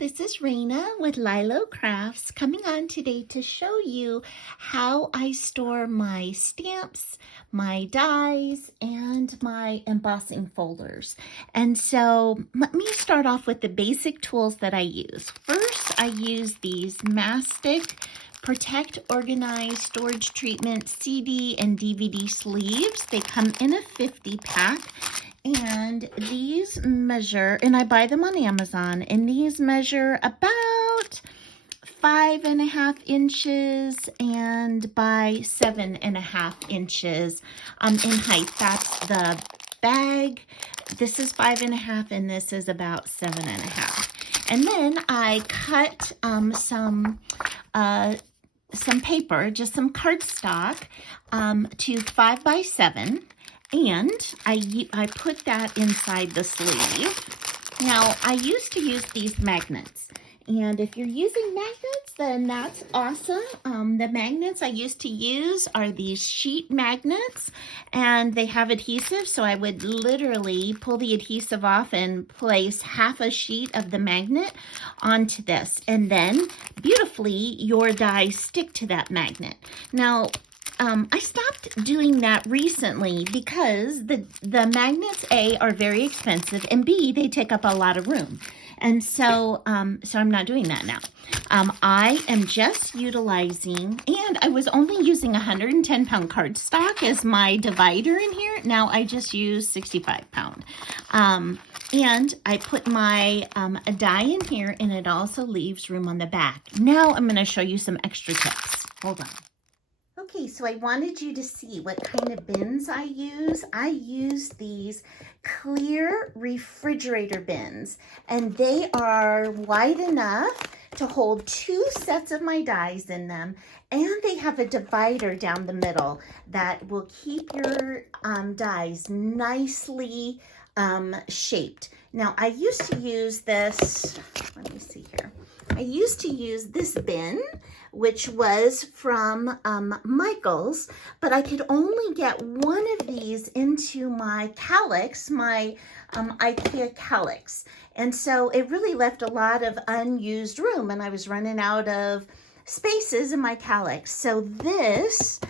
this is Raina with LYLO Crafts coming on today to show you how I store my stamps, my dies, and my embossing folders. And so let me start off with the basic tools that I use. First, I use these Mastic Protect Organize Storage Treatment CD and DVD sleeves. They come in a 50 pack. And these measure, and I buy them on Amazon, and these measure about 5.5 inches and by 7.5 inches in height. That's the bag. This is 5.5 and this is about 7.5. And then I cut some paper, just some cardstock, to 5 by 7. And I put that inside the sleeve. Now, I used to use these magnets. And if you're using magnets, then that's awesome. The magnets I used to use are these sheet magnets. And they have adhesive, so I would literally pull the adhesive off and place half a sheet of the magnet onto this. And then, beautifully, your dies stick to that magnet. Now, I stopped doing that recently because the magnets, A, are very expensive, and B, they take up a lot of room. And so, so I'm not doing that now. I am just utilizing, and I was only using 110-pound cardstock as my divider in here. Now I just use 65-pound. And I put my die in here, and it also leaves room on the back. Now I'm going to show you some extra tips. Hold on. Okay, so I wanted you to see what kind of bins I use. I use these clear refrigerator bins, and they are wide enough to hold 2 sets of my dies in them, and they have a divider down the middle that will keep your dies nicely shaped. Now, I used to use this, let me see here. I used to use this bin, which was from Michael's, but I could only get one of these into my calyx, my IKEA calyx. And so it really left a lot of unused room, and I was running out of spaces in my calyx. So this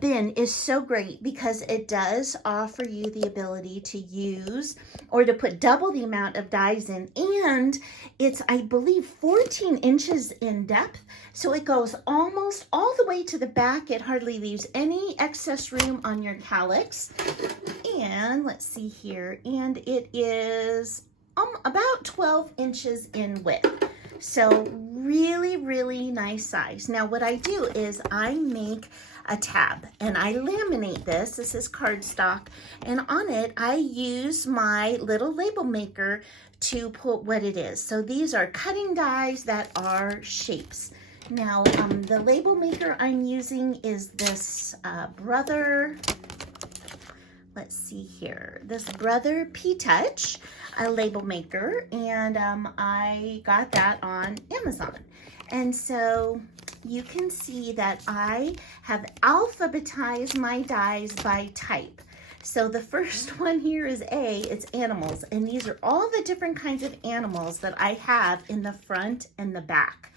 bin is so great because it does offer you the ability to use or to put double the amount of dies in, and it's, I believe, 14 inches in depth, so it goes almost all the way to the back. It hardly leaves any excess room on your calyx. And let's see here, and it is about 12 inches in width. So really, really nice size. Now what I do is I make a tab and I laminate this. This is cardstock, and on it I use my little label maker to put what it is. So these are cutting dies that are shapes. Now the label maker I'm using is this Brother, let's see here, this Brother P-Touch, a label maker, and I got that on Amazon. And so you can see that I have alphabetized my dies by type. So the first one here is A, it's animals, and these are all the different kinds of animals that I have in the front and the back.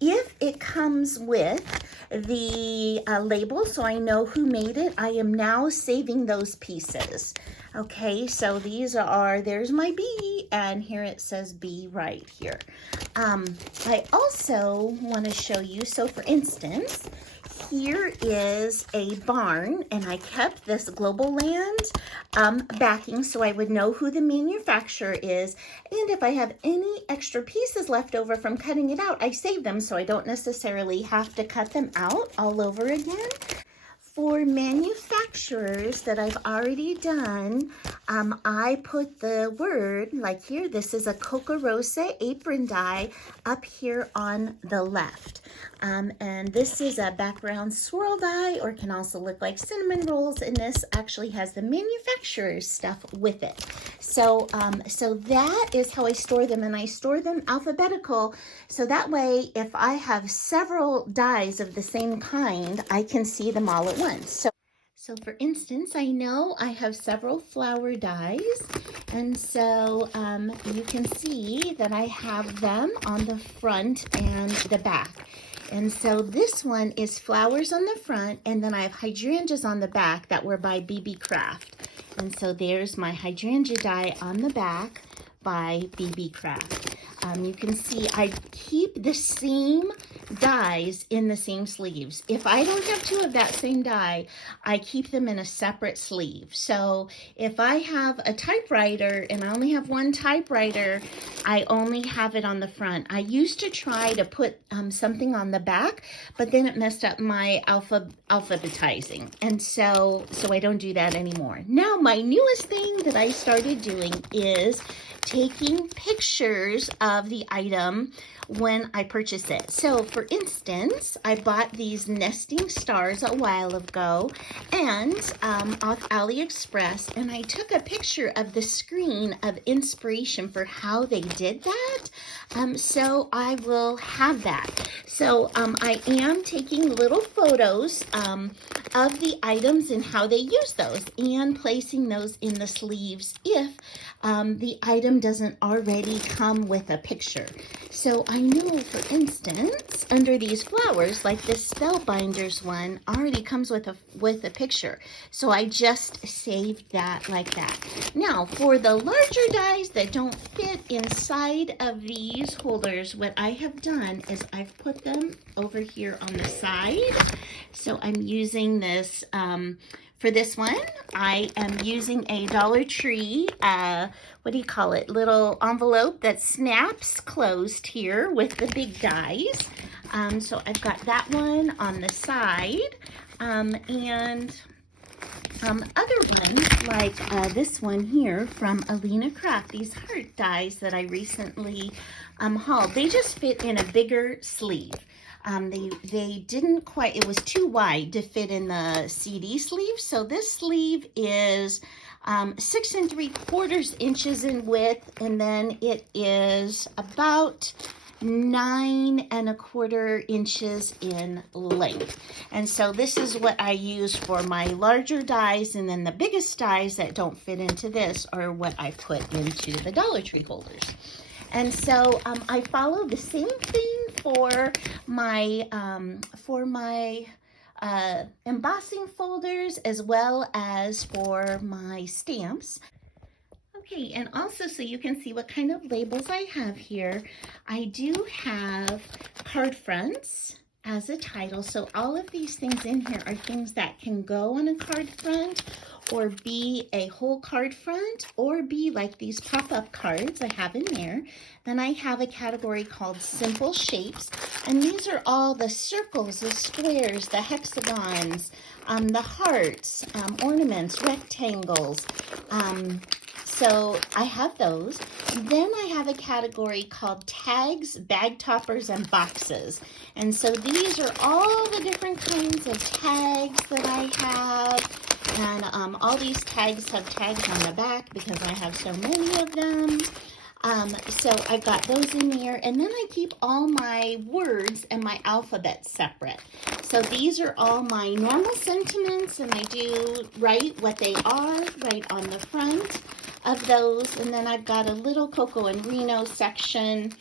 If it comes with the label, so I know who made it, I am now saving those pieces. Okay, so these are, there's my B, and here it says B right here. I also want to show you, so for instance, here is a barn, and I kept this Global Land backing so I would know who the manufacturer is, and if I have any extra pieces left over from cutting it out, I save them so I don't necessarily have to cut them out all over again. For manufacturers that I've already done, I put the word, like here, this is a Coca Rosa apron die up here on the left. And this is a background swirl die, or can also look like cinnamon rolls, and this actually has the manufacturer's stuff with it. So, so that is how I store them, and I store them alphabetical, so that way if I have several dies of the same kind, I can see them all at once. So So for instance, I know I have several flower dies, and so you can see that I have them on the front and the back. And so this one is flowers on the front, and then I have hydrangeas on the back that were by BB Craft. And so there's my hydrangea die on the back by BB Craft. You can see I keep the same dies in the same sleeves. If I don't have two of that same die, I keep them in a separate sleeve. So if I have a typewriter and I only have one typewriter, I only have it on the front. I used to try to put something on the back, but then it messed up my alphabetizing. And so I don't do that anymore. Now my newest thing that I started doing is taking pictures of the item when I purchase it. So for instance, I bought these nesting stars a while ago and off AliExpress, and I took a picture of the screen of inspiration for how they did that. So I will have that. So I am taking little photos of the items and how they use those and placing those in the sleeves if the item doesn't already come with a picture. So I know, for instance, under these flowers, like this Spellbinders one already comes with a picture. So I just saved that like that. Now, for the larger dies that don't fit inside of these holders, what I have done is I've put them over here on the side. So I'm using this, for this one, I am using a Dollar Tree, what do you call it, little envelope that snaps closed here with the big dies. So I've got that one on the side, and other ones like this one here from Alina Craft, these heart dies that I recently hauled. They just fit in a bigger sleeve. They didn't quite, it was too wide to fit in the CD sleeve. So this sleeve is 6 3/4 inches in width, and then it is about 9 1/4 inches in length. And so this is what I use for my larger dies, and then the biggest dies that don't fit into this are what I put into the Dollar Tree holders. And so I follow the same thing for my embossing folders as well as for my stamps. Okay, and also so you can see what kind of labels I have here, I do have card fronts as a title. So all of these things in here are things that can go on a card front, or be a whole card front, or be like these pop-up cards I have in there. Then I have a category called Simple Shapes, and these are all the circles, the squares, the hexagons, the hearts, ornaments, rectangles. So I have those. Then I have a category called Tags, Bag Toppers, and Boxes. And so these are all the different kinds of tags that I have. And all these tags have tags on the back because I have so many of them. So I've got those in there. And then I keep all my words and my alphabet separate. So these are all my normal sentiments, and I do write what they are right on the front of those. And then I've got a little Coco and Reno section,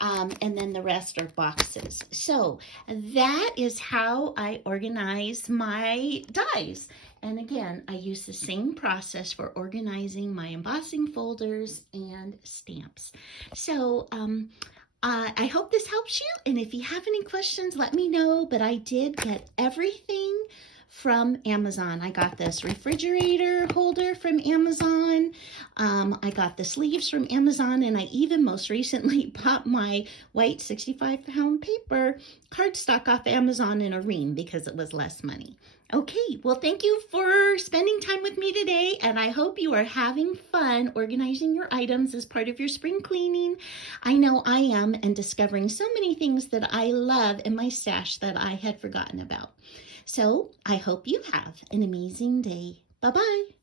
and then the rest are boxes. So that is how I organize my dies. And again, I use the same process for organizing my embossing folders and stamps. So I hope this helps you. And if you have any questions, let me know. But I did get everything from Amazon. I got this refrigerator holder from Amazon. I got the sleeves from Amazon, and I even most recently bought my white 65-pound paper cardstock off Amazon in a ream because it was less money. Okay, well, thank you for spending time with me today, and I hope you are having fun organizing your items as part of your spring cleaning. I know I am, and discovering so many things that I love in my stash that I had forgotten about. So I hope you have an amazing day. Bye-bye.